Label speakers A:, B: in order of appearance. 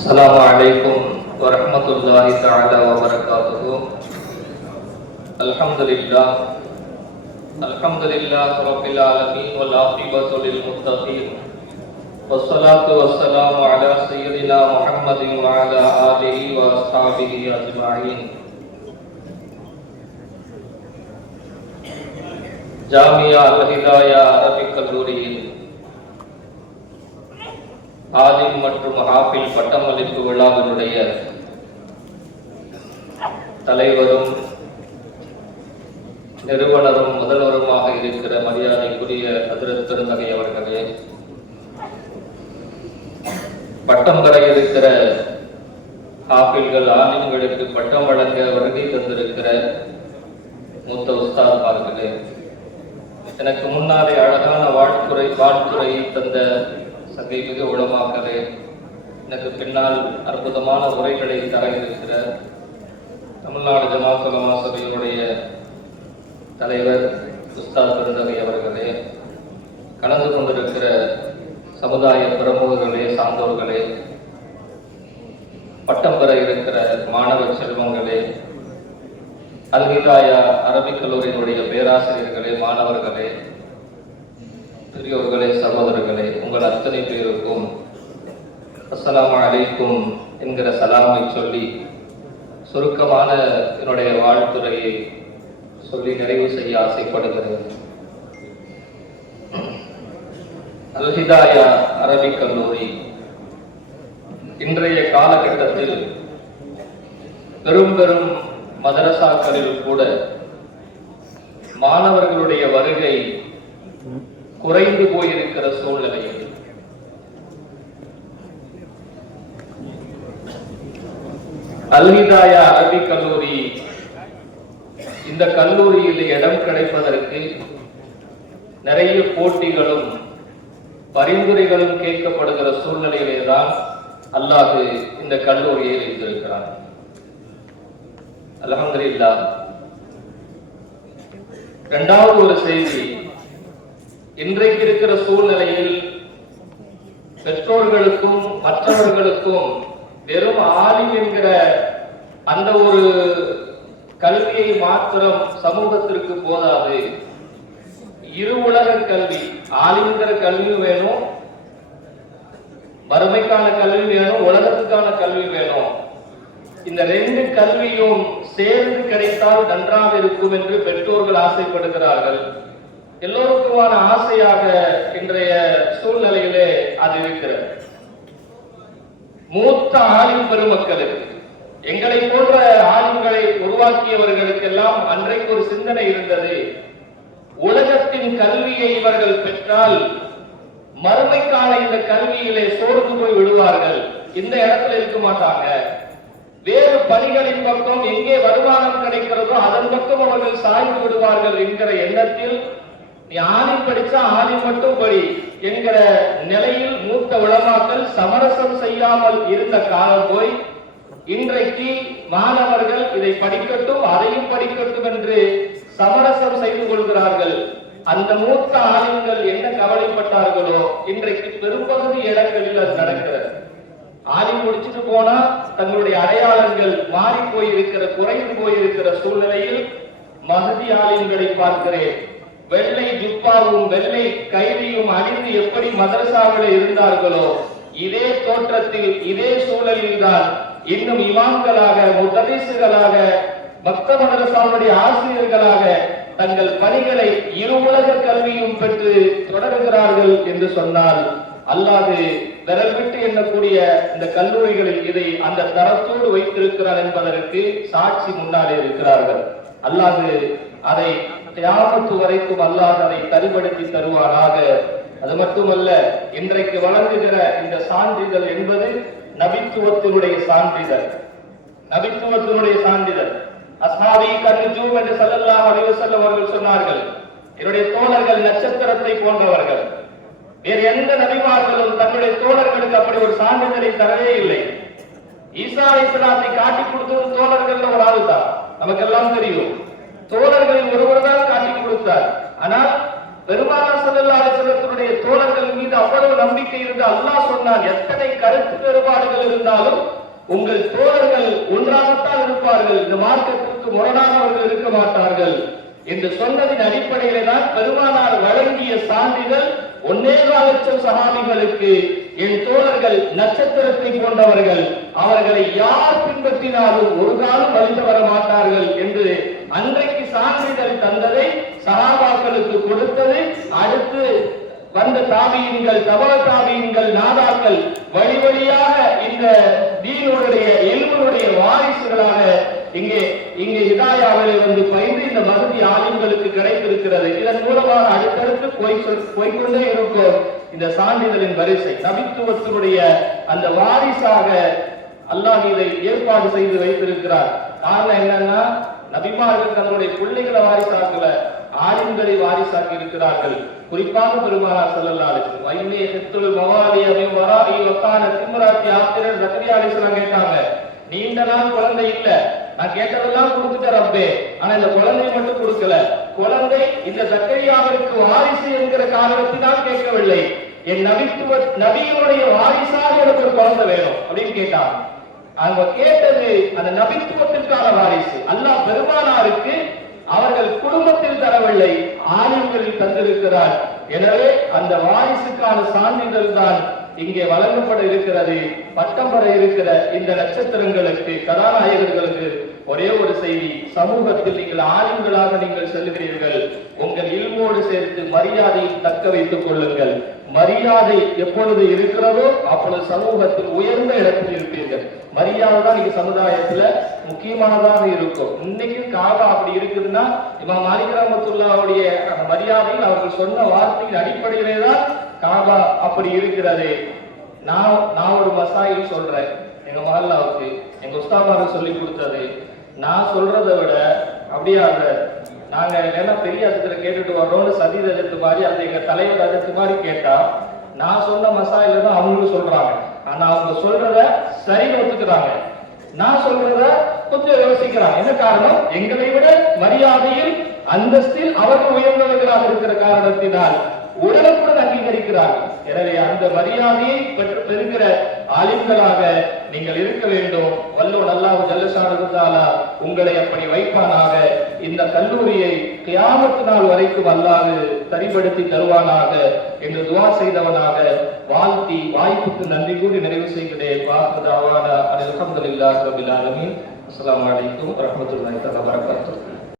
A: السلام عليكم ورحمة الله تعالى وبركاته. الحمد لله. الحمد لله رب العالمين والعاقبة للمتقين. والصلاة والسلام على سيدنا محمد وعلى آله وأصحابه أجمعين. جامعة الهداية ربك النورين ஆலிம் மற்றும் ஹாஃபில் பட்டமளிப்பு விழாவினுடைய தலைவரும் நிறுவனரும் முதல்வருமாக இருக்கிற மரியாதைக்குரிய அதிரத் பெருந்தகை அவர்களே பட்டம் பெற இருக்கிற ஹாஃபில்கள் ஆலிம்களுக்கு பட்டம் வழங்க வருகை தந்திருக்கிற மூத்த உஸ்தாத்மார்களே எனக்கு முன்னாலே அழகான வாழ்த்துறை வாழ்த்துறையை தந்த சங்கை மிக உளமாக்கலே எனக்கு பின்னால் அற்புதமான உரைகளை தர இருக்கிற தமிழ்நாடு ஜமாத்துலமா சபையினுடைய தலைவர் உஸ்தாத் பெருந்தகை அவர்களே கலந்து கொண்டிருக்கிற சமுதாய பிரமுகர்களே சார்ந்தோர்களே பட்டம் பெற இருக்கிற மாணவ செல்வங்களே அல்விதாயா அரபிக் கல்லூரியினுடைய பேராசிரியர்களே மாணவர்களே பெரியோர்களே சகோதரர்களே உங்கள் அத்தனை பேருக்கும் அஸ்லாம் அலைக்கும் என்கிற சலாமை சொல்லி சுருக்கமான என்னுடைய வாழ்த்துறையை சொல்லி நிறைவு செய்ய ஆசைப்படுகிறேன். அல்ஹிதாயா அரபிக் கல்லூரி இன்றைய காலகட்டத்தில் பெரும் பெரும் மதரசாக்களில் கூட மாணவர்களுடைய வருகை குறைந்து போயிருக்கிற சூழ்நிலையில். அல்ஹிதாயா அரபிக் கல்லூரி இந்த கல்லூரியில் இடம் கிடைப்பதற்கு நிறைய போட்டிகளும் பரிந்துரைகளும் கேட்கப்படுகிற சூழ்நிலையிலே தான் அல்லாது இந்த கல்லூரியை இருந்திருக்கிறார் அலமதுல்லா இரண்டாவது ஒரு செய்தி இன்றைக்கு இருக்கிற சூழ்நிலையில் பெற்றோர்களுக்கும் மற்றவர்களுக்கும் வெறும் ஆலிம் என்கிற அந்த ஒரு கல்வியை மாத்திரம் சமூகத்திற்கு போதாது. இரு உலக கல்வி ஆலிங்கிற கல்வி வேணும் வறுமைக்கான கல்வி வேணும் உலகத்துக்கான கல்வி வேணும். இந்த ரெண்டு கல்வியும் சேர்ந்து கிடைத்தால் நன்றாக இருக்கும் என்று பெற்றோர்கள் ஆசைப்படுகிறார்கள். எல்லோருக்குமான ஆசையாக இன்றைய சூழ்நிலையிலே அது இருக்கிறது. மூத்த ஆலிம் பெருமக்களுக்கு எங்களை போன்ற ஆலிம்களை உருவாக்கியவர்களுக்கெல்லாம் அன்றைக்கு ஒரு சிந்தனை இருந்தது. உலகத்தின் கல்வியை இவர்கள் பெற்றால் மறுமைக்கான இந்த கல்வியிலே சோர்ந்து போய் விடுவார்கள். இந்த இடத்துல இருக்க மாட்டாங்க. வேறு பணிகளின் பக்கம் எங்கே வருமானம் கிடைக்கிறதோ அதன் பக்கம் அவர்கள் சாய்ந்து விடுவார்கள் என்கிற எண்ணத்தில் நீ ஆலிம் படிச்சா ஆலிம் மட்டும் படி என்கிற நிலையில் மூத்த உளமாக்கல் சமரசம் செய்யாமல் இருந்த காலம் போய் இன்றைக்கு மாணவர்கள் இதை படிக்கட்டும் அதையும் படிக்கட்டும் என்று சமரசம் செய்து கொள்கிறார்கள். அந்த மூத்த ஆலிம்கள் என்ன கவலைப்பட்டார்களோ இன்றைக்கு பெரும்பகுதி இடங்களில் அது நடக்கிறது. ஆலிம் முடிச்சுட்டு போனா தங்களுடைய அடையாளங்கள் மாறி போயிருக்கிற குறைந்து போயிருக்கிற சூழ்நிலையில் மகதி ஆலிம்களை பார்க்கிறேன். வெள்ளை ஜுப்பாவும் வெள்ளை கைதியும் அணிந்து எப்படி மதரசாவில் இருந்தார்களோ இதே தோற்றத்தில் இதே சூழலில் தான் இன்னும் இமாம்களாக முதலீசுகளாக பக்த மதரசாவுடைய ஆசிரியர்களாக தங்கள் பணிகளை இரு உலக கல்வியும் பெற்று தொடர்கிறார்கள் என்று சொன்னால் அல்லாது விரல் விட்டு எண்ணக்கூடிய இந்த கல்லூரிகளில் இதை அந்த தரத்தோடு வைத்திருக்கிறார் என்பதற்கு சாட்சி முன்னாலே இருக்கிறார்கள். அல்லாது அதை தியாகத்து வரைக்கும் அல்லாது தரிபடுத்தி தருவாராக அது மட்டுமல்ல இன்றைக்கு வழங்குகிற இந்த சான்றிதழ் என்பது நபித்துவத்தினுடைய சான்றிதழ். நபித்துவத்தினுடைய சான்றிதழ். அஸ்ஹாபி கன்ஜூம் என்று ஸல்லல்லாஹு அலைஹி அவர்கள் சொன்னார்கள் என்னுடைய தோழர்கள் நட்சத்திரத்தை போன்றவர்கள். வேறு எந்த நபிமார்களும் தன்னுடைய தோழர்களுக்கு அப்படி ஒரு சான்றிதழை தரவே இல்லை. ஈசா இஸ்லாத்தை காட்டி கொடுத்தது தோழர்கள் ஒரு ஆள் தான் நமக்கெல்லாம் தெரியும். தோழர்களில் ஒருவர் தான் காட்டி கொடுத்தார். ஆனால் பெருமானார் ஸல்லல்லாஹு அலிசலத்தினுடைய தோழர்கள் மீது அவ்வளவு நம்பிக்கை இருந்து அல்லாஹ் சொன்னான் எத்தனை கருத்து வேறுபாடுகள் இருந்தாலும் உங்கள் தோழர்கள் ஒன்றாகத்தான் இருப்பார்கள். இந்த மார்க்கத்திற்கு முரணானவர்கள் இருக்க மாட்டார்கள். என்று சொன்னதின் அடிப்படையிலே தான் பெருமானார் வழங்கிய சான்றிதழ் ஒன்னேகால் லட்சம் சகாபிகளுக்கு என் தோழர்கள் நட்சத்திரத்தை போன்றவர்கள் அவர்களை யார் பின்பற்றினாலும் ஒரு காலம் வழிந்து வர மாட்டார்கள் என்று அன்றைக்கு சான்றிதழ் தந்ததை சகாபாக்களுக்கு கொடுத்தது அடுத்து வந்த தாபியன்கள் தபல தாபியன்கள் நாதாக்கள் வழி வழியாக இந்த தீனுடைய எல்வனுடைய வாரிசுகளாக இங்கே இங்கே இதாயாவிலே வந்து பயின்று இந்த மருதி ஆளுங்களுக்கு கிடைத்திருக்கிறது. இதன் மூலமாக அடுத்தடுத்து போய் போய்கொண்டே இருக்கும் இந்த சான்றிதழின் வரிசை. நபித்துவத்தினுடைய அந்த வாரிசாக அல்லாஹ் இதை ஏற்பாடு செய்து வைத்திருக்கிறார். காரணம் என்னன்னா நபிமார்கள் தங்களுடைய பிள்ளைகளை வாரிசாக்கல ஆலிம்களை வாரிசாக்கி இருக்கிறார்கள். குறிப்பாக பெருமானார் ஸல்லல்லாஹு வைமே ஹித்துல் மவாலி அபி வராஇ வகான திம்ராத்தி ஆத்திரர் கேட்டாங்க. நீண்ட நாள் குழந்தை இல்ல. நான் கேட்டதெல்லாம் கொடுத்துட்டேன் ரப்பே. ஆனா இந்த குழந்தை மட்டும் கொடுக்கல. குழந்தை இந்த சக்கரியாவிற்கு வாரிசு என்கிற காரணத்தினால் கேட்கவில்லை. என் நபித்துவ நபியினுடைய வாரிசாக எனக்கு ஒரு குழந்தை வேணும். அப்படின்னு கேட்டான் அவங்க கேட்டது அந்த நபித்துவத்திற்கான வாரிசு. அல்லாஹ் பெருமானாருக்கு அவர்கள் குடும்பத்தில் தரவில்லை ஆலயங்களில் தந்திருக்கிறார். எனவே அந்த வாரிசுக்கான சான்றிதழ் தான் இங்கே வழங்கப்பட இருக்கிறது பட்டம் பெற இருக்கிற இந்த நட்சத்திரங்களுக்கு கதாநாயகர்களுக்கு ஒரே ஒரு செய்தி சமூகத்தில் நீங்கள் ஆளுங்களாக நீங்கள் செல்கிறீர்கள். உங்கள் சேர்த்து மரியாதையை தக்க வைத்துக் கொள்ளுங்கள். மரியாதை எப்பொழுது இருக்கிறதோ அப்பொழுது சமூகத்தில் உயர்ந்த இடத்தில் இருப்பீர்கள். மரியாதை தான் நீங்க சமுதாயத்துல முக்கியமானதாக இருக்கும். இன்னைக்கு காபா அப்படி இருக்குதுன்னா இமாம் மாலிக் அந்த மரியாதையில் அவர்கள் சொன்ன வார்த்தையின் அடிப்படையிலே தான் காபா அப்படி இருக்கிறது. நான் நான் ஒரு மசாயில் சொல்றேன். எங்க மகல்லாவுக்கு எங்க உஸ்தாமாருக்கு சொல்லி கொடுத்தது. நான் சொல்றதை விட அப்படியே நாங்க இல்லைன்னா பெரிய அஜத்துல கேட்டுட்டு வர்றோம்னு சதி அதிர்த்து மாதிரி அந்த எங்க தலைவர் அதிர்த்து மாதிரி கேட்டா நான் சொன்ன மசாயில தான் அவங்களும் சொல்றாங்க. ஆனா அவங்க சொல்றத சரின்னு ஒத்துக்கிறாங்க நான் சொல்றத கொஞ்சம் யோசிக்கிறாங்க. என்ன காரணம்? எங்களை விட மரியாதையில் அந்தஸ்தில் அவர்கள் உயர்ந்தவர்களாக இருக்கிற காரணத்தினால் உடனுக்குடன் அங்கீகரிக்கிறார்கள். எனவே அந்த மரியாதையை பெற்று பெறுகிற ஆலிம்களாக நீங்கள் இருக்க வேண்டும். வல்லோன் அல்லாஹ் இருந்தாலா உங்களை அப்படி வைப்பானாக. இந்த கல்லூரியை கியாமத்து நாள் வரைக்கும் அல்லாது சரிப்படுத்தி தருவானாக என்று துவா செய்தவனாக வாழ்த்தி வாய்ப்புக்கு நன்றி கூறி நிறைவு செய்கிறேன். வாக்குதாவான அலமதுல்லாஹ் ரபில் ஆலமீன். அஸ்ஸலாமு அலைக்கும் வரஹ்மத்துல்லாஹி தஆலா